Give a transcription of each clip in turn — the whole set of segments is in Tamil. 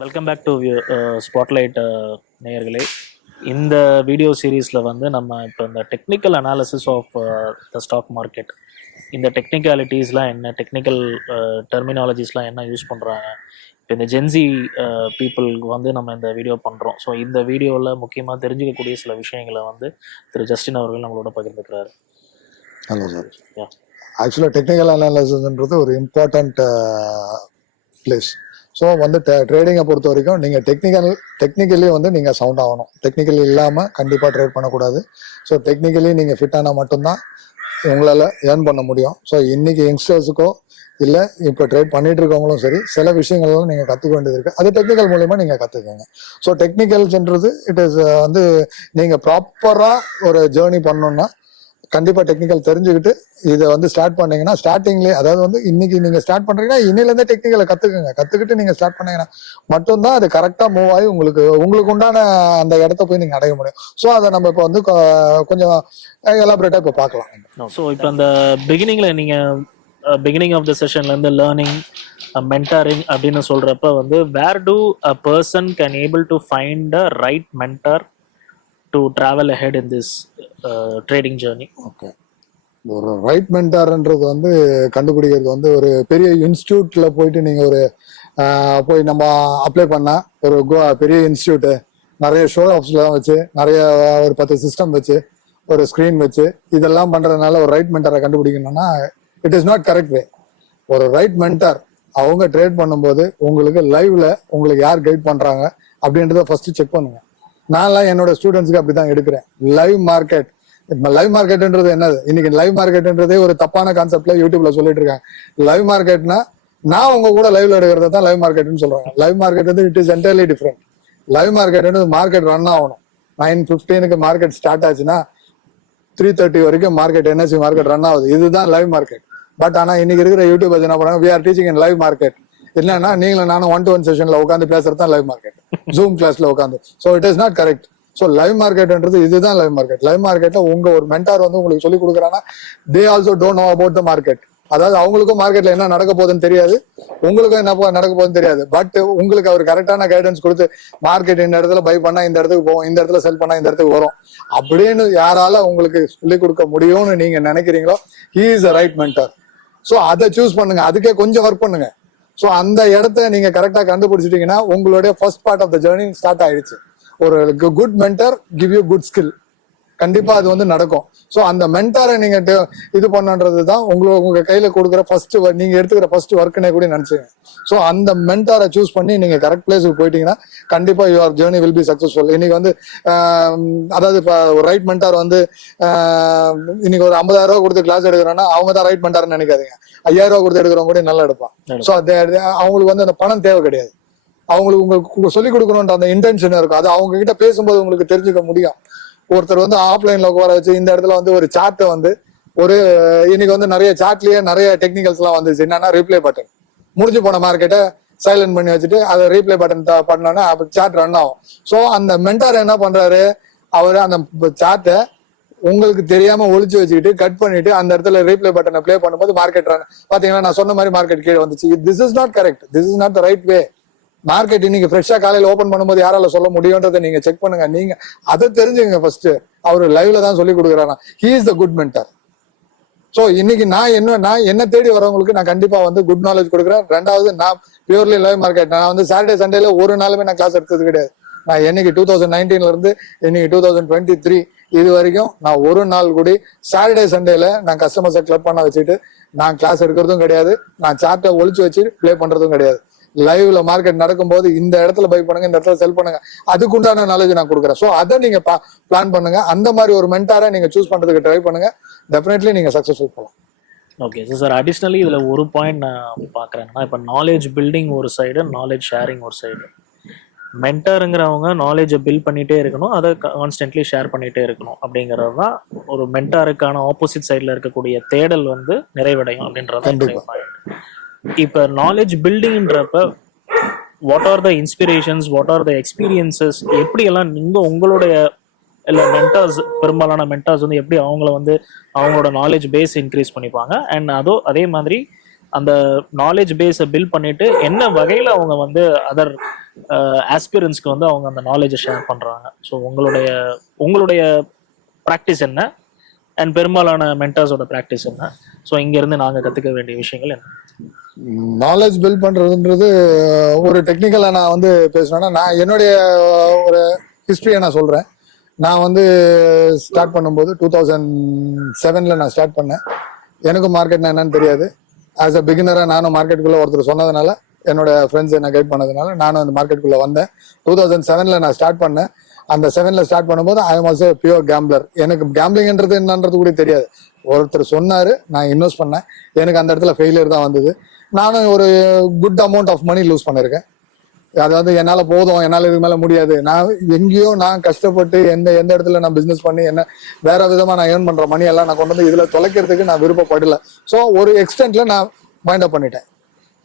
வெல்கம் பேக் டு ஸ்பாட்லைட் நேயர்களே. இந்த வீடியோ சீரீஸில் வந்து நம்ம இப்போ இந்த technical analysis of the stock market, இந்த டெக்னிக்காலிட்டிஸ்லாம் என்ன, டெக்னிக்கல் டெர்மினாலஜிஸ்லாம் என்ன யூஸ் பண்ணுறாங்க, இப்போ இந்த ஜென்சி பீப்புளுக்கு வந்து நம்ம இந்த வீடியோ பண்ணுறோம். ஸோ இந்த வீடியோவில் முக்கியமாக தெரிஞ்சுக்கக்கூடிய சில விஷயங்களை வந்து திரு ஜஸ்டின் அவர்கள் நம்மளோட பகிர்ந்துக்கிறாரு. Hello sir. ஆக்சுவலாக டெக்னிக்கல் அனாலிசிஸ்ன்றது ஒரு இம்பார்ட்டண்ட் பிளேஸ். ஸோ வந்து ட்ரேடிங்கை பொறுத்த வரைக்கும் நீங்கள் டெக்னிக்கலி வந்து நீங்கள் சவுண்ட் ஆகணும். டெக்னிக்கலி இல்லாமல் கண்டிப்பாக ட்ரேட் பண்ணக்கூடாது. ஸோ டெக்னிக்கலி நீங்கள் ஃபிட் ஆனால் மட்டும்தான் உங்களால் ஏர்ன் பண்ண முடியும். ஸோ இன்னைக்கு யங்ஸ்டர்ஸுக்கோ இல்லை இப்போ ட்ரேட் பண்ணிட்டு இருக்கவங்களும் சரி, சில விஷயங்கள்லாம் நீங்கள் கற்றுக்க வேண்டியது இருக்குது. அது டெக்னிக்கல் மூலயமா நீங்கள் கற்றுக்கோங்க. ஸோ டெக்னிக்கல்ஸ்ன்றது இட் இஸ் வந்து நீங்கள் ப்ராப்பராக ஒரு ஜேர்னி பண்ணணும்னா கண்டிப்பா டெக்னிக்கல் தெரிஞ்சுக்கிட்டு இதை வந்து ஸ்டார்ட் பண்ணீங்கன்னா, ஸ்டார்டிங்லேயே அதாவது வந்து இன்னைக்கு நீங்க ஸ்டார்ட் பண்றீங்கன்னா இன்னிலேருந்தே டெக்னிக்கலை கத்துக்கிட்டு நீங்க ஸ்டார்ட் பண்ணீங்கன்னா மட்டும்தான் அது கரெக்டா மூவ் ஆகி உங்களுக்கு உண்டான அந்த இடத்த போய் நீங்க அடைய முடியும். ஸோ அதை நம்ம இப்போ வந்து கொஞ்சம் எலாபரேட்டா இப்போ பார்க்கலாம். ஸோ இப்போ அந்த பிகினிங் ஆஃப் த செஷன்ல இருந்து லேர்னிங், மென்டாரிங் அப்படின்னு சொல்றப்ப வந்து where to a person can able to find a right mentor to travel ahead in this trading journey? Okay, ஒரு ரைட் மென்டார்ன்றது வந்து கண்டுபிடிக்கிறது வந்து ஒரு பெரிய இன்ஸ்டியூட்ல போயிட்டு நீங்க ஒரு போய் நம்ம அப்ளை பண்ணா ஒரு பெரிய இன்ஸ்டியூட்டு நிறைய ஷோ ஆப்ஸ்லாம் வச்சு நிறைய ஒரு 10 சிஸ்டம் வச்சு ஒரு ஸ்க்ரீன் வச்சு இதெல்லாம் பண்றதுனால ஒரு ரைட் மென்டாரை கண்டுபிடிக்கணும்னா it is not correct way. ஒரு ரைட் மென்டார் அவங்க ட்ரேட் பண்ணும்போது உங்களுக்கு லைவ்ல உங்களுக்கு யார் கைட் பண்றாங்க அப்படின்றத ஃபர்ஸ்ட் செக் பண்ணுங்க. நான்லாம் என்னோட ஸ்டூடெண்ட்ஸ்க்கு அப்படிதான் எடுக்கிறேன். லைவ் மார்க்கெட்ன்றது என்னது? இன்னைக்கு லைவ் மார்க்கெட்ன்றதே ஒரு தப்பான கான்செப்ட்ல யூடியூப்ல சொல்லிட்டு இருக்காங்க. லைவ் மார்க்கெட்னா நான் உங்க கூட லைவ்ல எடுக்கிறத தான் லைவ் மார்க்கெட்னு சொல்றாங்க. லைவ் மார்க்கெட் வந்து it is entirely different. Live market market run ஆகணும். 9:15 மார்க்கெட் ஸ்டார்ட் ஆச்சுன்னா 3:30 வரைக்கும் மார்க்கெட் என்எஸ்சி மார்க்கெட் ரன் ஆகுது. இதுதான் லைவ் மார்க்கெட். பட் ஆனா இன்னைக்கு இருக்கிற யூடியூபர்ஸ் என்ன பண்றாங்க? We are teaching in live market. இல்லைன்னா நீங்களும் நானும் 1-to-1 செஷன்ல உட்காந்து பேசுறது தான் லைவ் மார்க்கெட், ஜூம் கிளாஸ்ல உட்காந்து. So it is not correct. So live மார்க்கெட்ன்றது இதுதான் லைவ் மார்க்கெட். லைவ் மார்க்கெட்ல உங்க ஒரு மென்டார் வந்து உங்களுக்கு சொல்லி கொடுக்குறாங்கன்னா they also don't know about the market. அதாவது அவங்களுக்கும் மார்க்கெட்ல என்ன நடக்க போகுதுன்னு தெரியாது, உங்களுக்கும் என்ன நடக்க போகுதுன்னு தெரியாது. பட் உங்களுக்கு அவர் கரெக்டான கைடன்ஸ் கொடுத்து மார்க்கெட் இந்த இடத்துல பை பண்ணா இந்த இடத்துக்கு போகும், இந்த இடத்துல செல் பண்ணா இந்த இடத்துக்கு வரும் அப்படின்னு யாரால உங்களுக்கு சொல்லி கொடுக்க முடியும்னு நீங்க நினைக்கிறீங்களோ, he is a right mentor. So அதை சூஸ் பண்ணுங்க, அதுக்கே கொஞ்சம் ஒர்க் பண்ணுங்க. ஸோ அந்த இடத்த நீங்க கரெக்டா கண்டுபிடிச்சிட்டீங்கன்னா உங்களுடைய first part of the journey start ஆயிடுச்சு. ஒரு good mentor give you good skill, கண்டிப்பா அது வந்து நடக்கும். ஸோ அந்த மென்டாரை நீங்க இது பண்ணுன்றது தான் உங்க கையில கொடுக்குற ஃபர்ஸ்ட் நீங்க எடுத்துக்கிற ஃபர்ஸ்ட் ஒர்க்குனே கூட நினைச்சுங்க. ஸோ அந்த மென்டாரை சூஸ் பண்ணி நீங்க கரெக்ட் பிளேஸுக்கு போயிட்டீங்கன்னா கண்டிப்பா your journey will be successful. இன்னைக்கு வந்து அதாவது இப்போ ஒரு ரைட் மென்டார் வந்து இன்னைக்கு ஒரு 50,000 ரூபா கொடுத்து கிளாஸ் எடுக்கிறோன்னா அவங்க தான் ரைட் மென்டார்னு நினைக்காதீங்க. 5,000 ரூபா கொடுத்து எடுக்கிறவங்க கூட நல்லா எடுப்பான். ஸோ அவங்களுக்கு வந்து அந்த பணம் தேவை கிடையாது, அவங்களுக்கு உங்களுக்கு சொல்லிக் கொடுக்கணுன்ற அந்த இன்டென்ஷன் இருக்கும். அது அவங்க கிட்ட பேசும்போது உங்களுக்கு தெரிஞ்சுக்க முடியும். ஒருத்தர் வந்து ஆஃப்லைன்ல உட்கார வச்சு இந்த இடத்துல வந்து ஒரு சார்ட்டை வந்து ஒரு இன்னைக்கு வந்து நிறைய சார்ட்லயே நிறைய டெக்னிக்கல்ஸ் எல்லாம் வந்துச்சு. என்னன்னா ரீப்ளே பட்டன், முடிஞ்சு போன மார்க்கெட்டை சைலண்ட் பண்ணி வச்சுட்டு அதை ரீப்ளே பட்டன் பண்ணோன்னா சார்ட் ரன் ஆகும். ஸோ அந்த மென்டார் என்ன பண்றாரு, அவரு அந்த சார்ட்டை உங்களுக்கு தெரியாம ஒளிச்சு வச்சுக்கிட்டு கட் பண்ணிட்டு அந்த இடத்துல ரீப்ளே பட்டனை பிளே பண்ணும்போது மார்க்கெட் ரன் பாத்தீங்கன்னா நான் சொன்ன மாதிரி மார்க்கெட் கீழே வந்துச்சு. This is not correct, this is not the right way. Market இன்னைக்கு ஃப்ரெஷ்ஷா காலையில ஓபன் பண்ணும்போது யாரால சொல்ல முடியும்ன்றதை நீங்க செக் பண்ணுங்க. நீங்க அதை தெரிஞ்சுங்க ஃபர்ஸ்ட். அவரு லைவ்ல தான் சொல்லி கொடுக்குறாங்க. He is the good mentor. So இன்னைக்கு நான் என்ன தேடி வரவங்களுக்கு நான் கண்டிப்பா வந்து குட் நாலேஜ் கொடுக்குறேன். ரெண்டாவது, நான் பியூர்லி லைவ் மார்க்கெட். நான் வந்து சாட்டர்டே சண்டேல ஒரு நாளுமே நான் கிளாஸ் எடுத்தது கிடையாது. நான் என்னைக்கு 2019 இருந்து இன்னைக்கு 2023 இது வரைக்கும் நான் ஒரு நாள் கூட சாட்டர்டே சண்டேல நான் கஸ்டமர்ஸை கிளப் பண்ண வச்சுட்டு நான் கிளாஸ் எடுக்கிறதும் கிடையாது, நான் சார்ட்டை ஒழிச்சு வச்சு பிளே பண்றதும் கிடையாது. லைவ்ல மார்க்கெட் நடக்கும்போது இந்த இடத்துல பை பண்ணுங்க, இந்த இடத்துல செல் பண்ணுங்க, அதுக்குண்டான நாலேஜ் நான் கொடுக்குறேன். ஸோ அதை நீங்க பிளான் பண்ணுங்க. அந்த மாதிரி ஒரு மென்டாரை நீங்க சூஸ் பண்றதுக்கு ட்ரை பண்ணுங்க. டெஃபினெட்லி நீங்க சக்சஸ்ஃபுல் போகலாம். ஓகே சார், அடிஷ்னலி இதுல ஒரு பாயிண்ட் நான் பாக்குறேன்னா, இப்போ நாலேஜ் பில்டிங் ஒரு சைடு, நாலேஜ் ஷேரிங் ஒரு சைடு. மென்டாருங்கிறவங்க நாலேஜை பில்ட் பண்ணிட்டே இருக்கணும், அதை கான்ஸ்டன்ட்லி ஷேர் பண்ணிட்டே இருக்கணும். அப்படிங்கிறது தான் ஒரு மென்டாருக்கான ஆப்போசிட் சைட்ல இருக்கக்கூடிய தேடல் வந்து நிறைவடையும் அப்படின்றது பாயிண்ட். இப்போ நாலேஜ் பில்டிங்ன்றப்ப what are the inspirations, what are the experiences, எப்படியெல்லாம் உங்களுடைய இல்லை மென்டார்ஸ், பெரும்பாலான மென்டார்ஸ் வந்து எப்படி அவங்கள வந்து அவங்களோட நாலேஜ் பேஸ் இன்க்ரீஸ் பண்ணிப்பாங்க, அண்ட் அதே மாதிரி அந்த நாலேஜ் பேஸை பில்ட் பண்ணிட்டு என்ன வகையில் அவங்க வந்து அதர் ஆஸ்பிரன்ஸ்க்கு வந்து அவங்க அந்த நாலேஜை ஷேர் பண்ணுறாங்க. ஸோ உங்களுடைய ப்ராக்டிஸ் என்ன அண்ட் பெரும்பாலான மென்டர்ஸோட ப்ராக்டிஸ் என்ன? ஸோ இங்கேருந்து நாங்கள் கற்றுக்க வேண்டிய விஷயங்கள் என்ன? நாலேஜ் பில்ட் பண்றதுன்றது ஒரு டெக்னிக்கலா நான் வந்து பேசணும்னா, நான் என்னுடைய ஒரு ஹிஸ்டரியை நான் சொல்றேன். நான் வந்து ஸ்டார்ட் பண்ணும்போது 2007 நான் ஸ்டார்ட் பண்ணேன். எனக்கும் மார்க்கெட்னா என்னன்னு தெரியாது. ஆஸ் அ பிகினரா நானும் மார்க்கெட்டுக்குள்ள ஒருத்தர் சொன்னதுனால, என்னோட ஃப்ரெண்ட்ஸ் என்ன கைட் பண்ணதுனால நானும் அந்த மார்க்கெட்டுக்குள்ள வந்தேன். 2007 நான் ஸ்டார்ட் பண்ணேன். அந்த 7 ஸ்டார்ட் பண்ணும்போது I am also pure gambler. எனக்கு கேம்ப்ளிங்ன்றது என்னன்றது கூட தெரியாது. ஒருத்தர் சொன்னாரு, நான் இன்வெஸ்ட் பண்ணேன். எனக்கு அந்த இடத்துல ஃபெயிலியர் தான் வந்தது. நானும் ஒரு good amount of money lose பண்ணிருக்கேன். அது வந்து என்னால போதும், என்னால இதுக்கு மேல முடியாது. நான் எங்கேயோ நான் கஷ்டப்பட்டு எந்த எந்த இடத்துல நான் பிசினஸ் பண்ணி என்ன வேற விதமா நான் ஏர்ன் பண்ற மணி எல்லாம் நான் கொண்டு வந்து இதுல தொலைக்கிறதுக்கு நான் விருப்பப்படல. ஸோ ஒரு எக்ஸ்டென்ட்ல நான் மைண்ட் அப் பண்ணிட்டேன்.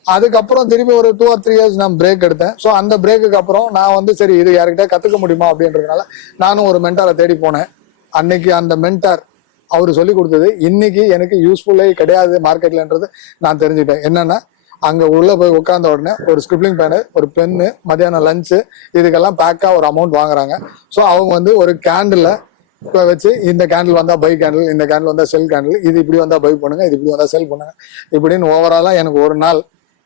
அதுக்கப்புறம் திரும்பி ஒரு 2 or 3 years நான் பிரேக் எடுத்தேன். ஸோ அந்த பிரேக்குக்கு அப்புறம் நான் வந்து சரி இது யார்கிட்ட கத்துக்க முடியுமா அப்படின்றதுனால நானும் ஒரு மென்டாரை தேடி போனேன். அன்னைக்கு அந்த மென்டார் அவரு சொல்லி கொடுத்தது இன்னைக்கு எனக்கு யூஸ்ஃபுல்லே கிடையாது மார்க்கெட்லன்றது நான் தெரிஞ்சுக்கிட்டேன். என்னன்னா, அங்க உள்ள போய் உட்கார்ந்த உடனே ஒரு ஸ்கிரிப்லிங் பேனு, ஒரு பென்னு, மத்தியானம் லஞ்சு, இதுக்கெல்லாம் பேக்கா ஒரு அமௌண்ட் வாங்குறாங்க. ஸோ அவங்க வந்து ஒரு கேண்டில் வச்சு, இந்த கேண்டில் வந்தா பை கேண்டில், இந்த கேண்டில் வந்தா செல் கேண்டில், இது இப்படி வந்தா பை பண்ணுங்க, இது இப்படி வந்தா செல் பண்ணுங்க, இப்படின்னு ஓவராலா எனக்கு ஒரு நாள்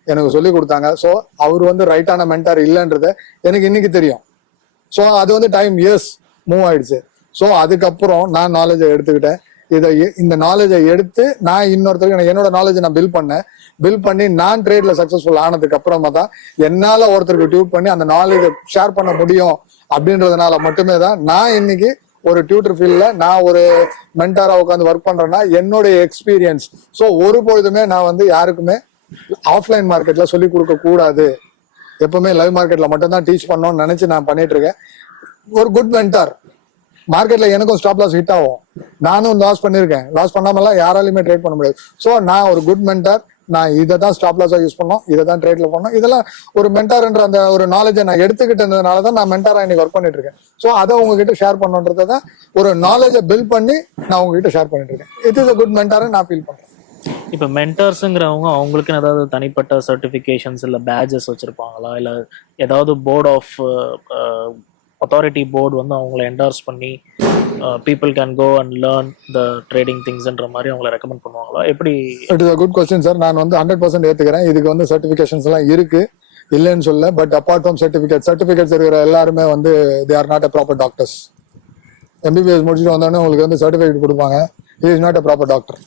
எனக்கு சொல்லி கொடுத்தாங்க. ஸோ அவர் வந்து ரைட்டான மென்டார் இல்லைன்றது எனக்கு இன்னைக்கு தெரியும். ஸோ அது வந்து டைம் இயர்ஸ் மூவ் ஆயிடுச்சு. ஸோ அதுக்கப்புறம் நான் நாலேஜை எடுத்துக்கிட்டேன். இந்த நாலேஜை எடுத்து நான் இன்னொருத்தருக்கு என்னோட நாலேஜை நான் பில் பண்ணி நான் ட்ரேட்ல சக்சஸ்ஃபுல் ஆனதுக்கு அப்புறமா தான் என்னால ஒருத்தருக்கு டியூட் பண்ணி அந்த நாலேஜை ஷேர் பண்ண முடியும். அப்படின்றதுனால மட்டுமே தான் நான் இன்னைக்கு ஒரு டியூட்டர் ஃபீல்ட்ல நான் ஒரு மென்டாரா உட்காந்து ஒர்க் பண்றேன்னா என்னுடைய எக்ஸ்பீரியன்ஸ். ஸோ ஒரு பொழுதுமே நான் வந்து யாருக்குமே ஆஃப்லைன் மார்க்கெட்ல சொல்லி கொடுக்க கூடாது. எப்பவுமே லைவ் மார்க்கெட்ல மட்டும் தான் டீச் பண்ணணும்னு நினைச்சு நான் பண்ணிட்டு இருக்கேன். ஒரு குட் மென்டார் மார்க்கெட்ல எனக்கும் ஸ்டாப் லாஸ் ஹிட் ஆகும். நானும் லாஸ் பண்ணிருக்கேன். லாஸ் பண்ணாமலாம் யாராலையுமே ட்ரேட் பண்ண முடியாது. ஸோ நான் ஒரு குட் மென்டார். நான் இதை தான் ஸ்டாப் லாஸா யூஸ் பண்ணோம், இதை தான் ட்ரேட்ல பண்ணோம். இதெல்லாம் ஒரு மென்டார்ன்ற அந்த ஒரு நாலேஜை நான் எடுத்துக்கிட்டதுனால தான் நான் மென்டாரா இன்னைக்கு ஒர்க் பண்ணிட்டு இருக்கேன். ஸோ அதை உங்ககிட்ட ஷேர் பண்ணுன்றதை தான் ஒரு நாலேஜை பில்ட் பண்ணி நான் உங்ககிட்ட ஷேர் பண்ணிட்டு இருக்கேன். It is a good mentor நான் ஃபீல் பண்றேன். இப்போ மென்டர்ஸுங்கிறவங்க அவங்களுக்குன்னு ஏதாவது தனிப்பட்ட சர்டிஃபிகேஷன்ஸ் இல்லை பேட்சஸ் வச்சுருப்பாங்களா? இல்லை ஏதாவது போர்ட் ஆஃப் அத்தாரிட்டி போர்டு வந்து அவங்கள என்டார்ஸ் பண்ணி people can go and learn the trading திங்ஸ்ன்ற மாதிரி அவங்கள ரெக்கமெண்ட் பண்ணுவாங்களா? எப்படி? It is a good question sir. நான் வந்து 100% ஏற்றுக்கிறேன். இதுக்கு வந்து சர்டிஃபிகேஷன்ஸ் எல்லாம் இருக்கு, இல்லைன்னு சொல்ல. பட் அப்பார்ட் ஃப்ரம் சர்டிஃபிகேட்ஸ் இருக்கிற எல்லாருமே வந்து they are not a proper doctors. MBBS முடிச்சுட்டு வந்தோடனே உங்களுக்கு வந்து சர்டிஃபிகேட் கொடுப்பாங்க. He is not a proper doctor.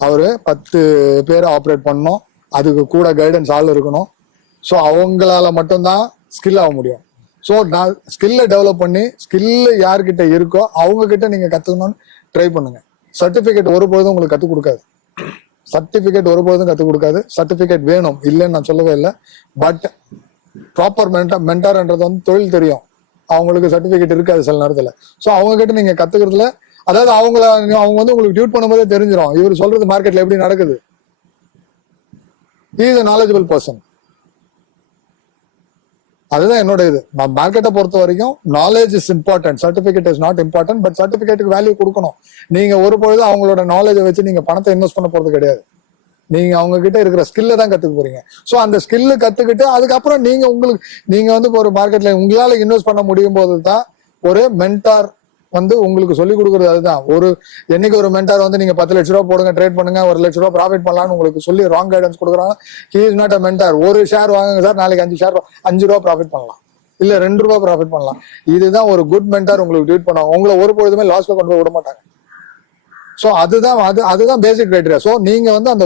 அவரு 10 பேரை ஆப்ரேட் பண்ணணும், அதுக்கு கூட கைடன்ஸ் ஆள் இருக்கணும். ஸோ அவங்களால மட்டும்தான் ஸ்கில் ஆக முடியும். ஸோ நான் ஸ்கில்லை டெவலப் பண்ணி ஸ்கில் யார்கிட்ட இருக்கோ அவங்க கிட்ட நீங்க கத்துக்கணும்னு ட்ரை பண்ணுங்க. சர்டிபிகேட் ஒருபொழுதும் உங்களுக்கு கற்றுக் கொடுக்காது. சர்டிபிகேட் வேணும், இல்லைன்னு நான் சொல்லவே இல்லை. பட் ப்ராப்பர் மென்டார்ன்றது வந்து தொழில் தெரியும், அவங்களுக்கு சர்டிபிகேட் இருக்காது சில நேரத்துல. ஸோ அவங்க கிட்ட நீங்க கத்துக்கிறதுல, அதாவது அவங்க வந்து உங்களுக்கு டியூட் பண்ணும்போதே தெரிஞ்சிடும் இவர் சொல்றது மார்க்கெட்ல எப்படி நடக்குது. He is a knowledgeable person. அதுதான் என்னோட இது. நான் மார்க்கெட்டை பொறுத்த வரைக்கும் knowledge is important, certificate is not important. But சர்டிபிகேட்டுக்கு வேல்யூ கொடுக்கணும். நீங்க ஒரு பொழுது அவங்களோட நாலேஜை வச்சு நீங்க பணத்தை இன்வெஸ்ட் பண்ண போறது கிடையாது. நீங்க அவங்க கிட்ட இருக்கிற ஸ்கில்ல தான் கத்துக்க போறீங்க. ஸோ அந்த ஸ்கில்ல கத்துக்கிட்டு அதுக்கப்புறம் நீங்க வந்து ஒரு மார்க்கெட்ல உங்களால இன்வெஸ்ட் பண்ண முடியும் போது தான் ஒரு மென்டார் வந்து உங்களுக்கு சொல்லி கொடுக்குறது. அதுதான் என்னைக்கு ஒரு மென்டார் வந்து நீங்க 10 லட்ச ரூபா போடுங்க, ட்ரேட் பண்ணுங்க, 1 லட்ச ரூபா ப்ராஃபிட் பண்ணலாம்னு உங்களுக்கு சொல்லி ராங் கைடன்ஸ் கொடுக்குறாங்க. He is not a mentor. ஒரு ஷேர் வாங்குங்க சார், நாளைக்கு 5 ஷேர் 5 ரூபா ப்ராஃபிட் பண்ணலாம், இல்ல 2 ரூபா ப்ராஃபிட் பண்ணலாம். இதுதான் ஒரு குட் மென்டார் உங்களுக்கு ட்ரீட் பண்ணுவாங்க. உங்களை ஒரு பொழுதுமே லாஸ்ல கொண்டு போய் விட மாட்டாங்க. ஸோ அதுதான் பேசிக் கிரைட்டீரியா. ஸோ நீங்க வந்து அந்த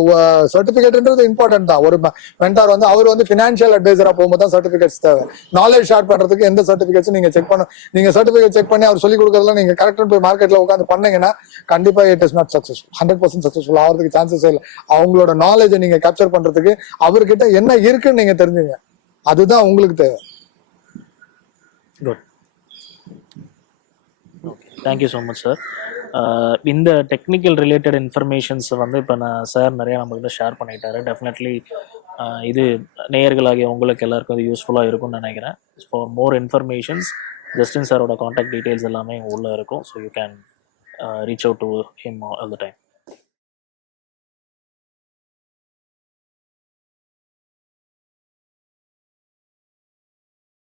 சர்டிபிகேட்ன்றது இம்பார்ட்டன்ட் தான். ஒரு மென்டார் வந்து அவர் வந்து பினான்சியல் அட்வைசரா போகும்போது தான் சர்டிபிகேட்ஸ் தேவை. நாலேஜ் ஷேர் பண்றதுக்கு எந்த சர்டிபிகேட்ஸ் நீங்க செக் பண்ண, நீங்க சர்டிபிகேட் செக் பண்ணி அவர் சொல்லி கொடுக்கறதுல நீங்க கரெக்டா போய் மார்க்கெட்ல உட்காந்து பண்ணீங்கன்னா கண்டிப்பா it is not successful. 100% successful ஆகிறதுக்கு சான்சஸ் இல்லை. அவங்களோட நாலேஜை நீங்க கேப்சர் பண்றதுக்கு அவர்கிட்ட என்ன இருக்குன்னு நீங்க தெரிஞ்சுங்க. அதுதான் உங்களுக்கு தேவை. Good, okay, thank you so much sir. இந்த டெக்னிக்கல் ரிலேட்டட் இன்ஃபர்மேஷன்ஸ் வந்து இப்போ சார் நிறையா நம்மகிட்ட ஷேர் பண்ணிட்டாரு. டெஃபினெட்லி இது நேயர்களாகிய உங்களுக்கு எல்லாருக்கும் இது யூஸ்ஃபுல்லாக இருக்கும்னு நினைக்கிறேன். ஃபார் மோர் இன்ஃபர்மேஷன்ஸ் ஜஸ்டின் சாரோட காண்டாக்ட் டீட்டெயில்ஸ் எல்லாமே உள்ளே இருக்கும். So you can reach out to him all the time.